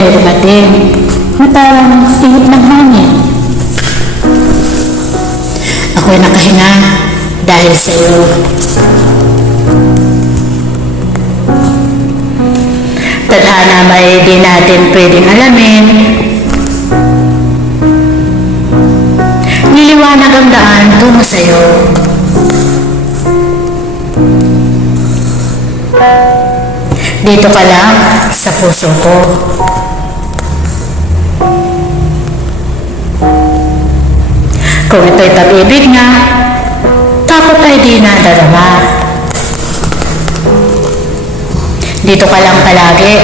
Pero ba din, na parang ihip ng hangin. Ako'y nakahinga dahil sa iyo. Tadhana may di natin pwedeng alamin. Niliwanag ang daan tungo sa iyo. Dito ka lang sa puso ko. Kung ito'y pag-ibig nga, takot ay di nadarama. Dito ka lang palagi,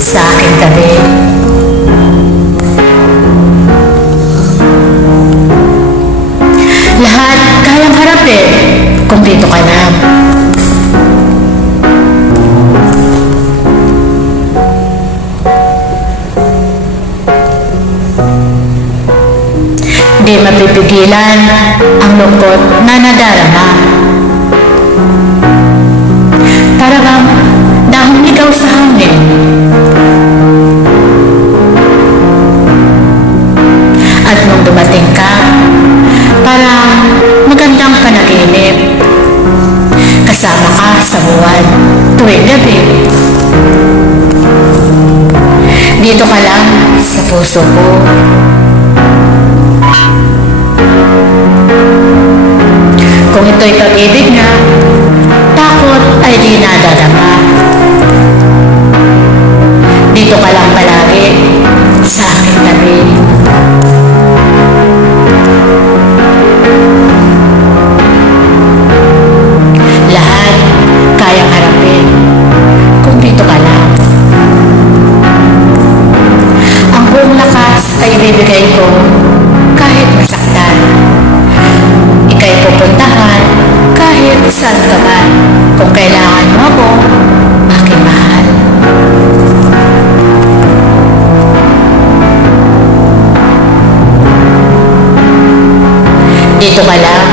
sa aking tabi. Lahat kayang harapin kung dito ka lang. Di mapipigilan ang lungkot na nadarama. Para bang dahon ikaw sa hangin. At nung dumating ka, parang magandang panaginip. Kasama ka sa buwan tuwing gabi. Dito ka lang sa puso ko. Kung ito'y pag-ibig na, takot ay di nadarama. Dito ka lang palagi, sa aking tabi. Lahat kayang harapin, kung dito ka lang. Ang buong lakas ay ko Ika'y pupuntahan kahit saan ka man kung kailangan mo ako, aking mahal. Dito ka lang,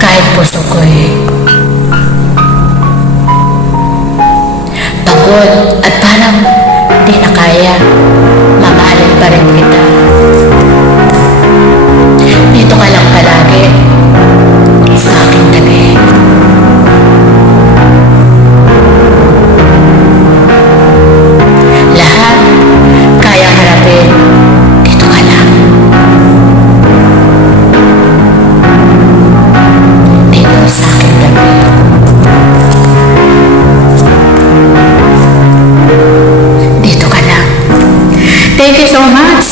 kahit puso ko'y pagod at parang di na kaya, mamahalin pa rin kita.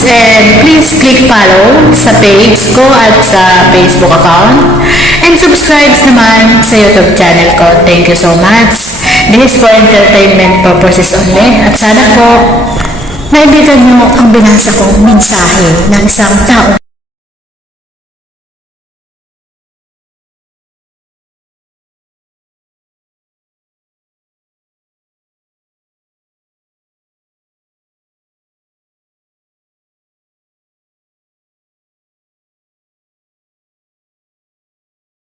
And please click follow sa page ko at sa Facebook account and subscribe naman sa YouTube channel ko. Thank you so much. This is for entertainment purposes only at sana po maibigan nyo ang binasa kong mensahe ng isang tao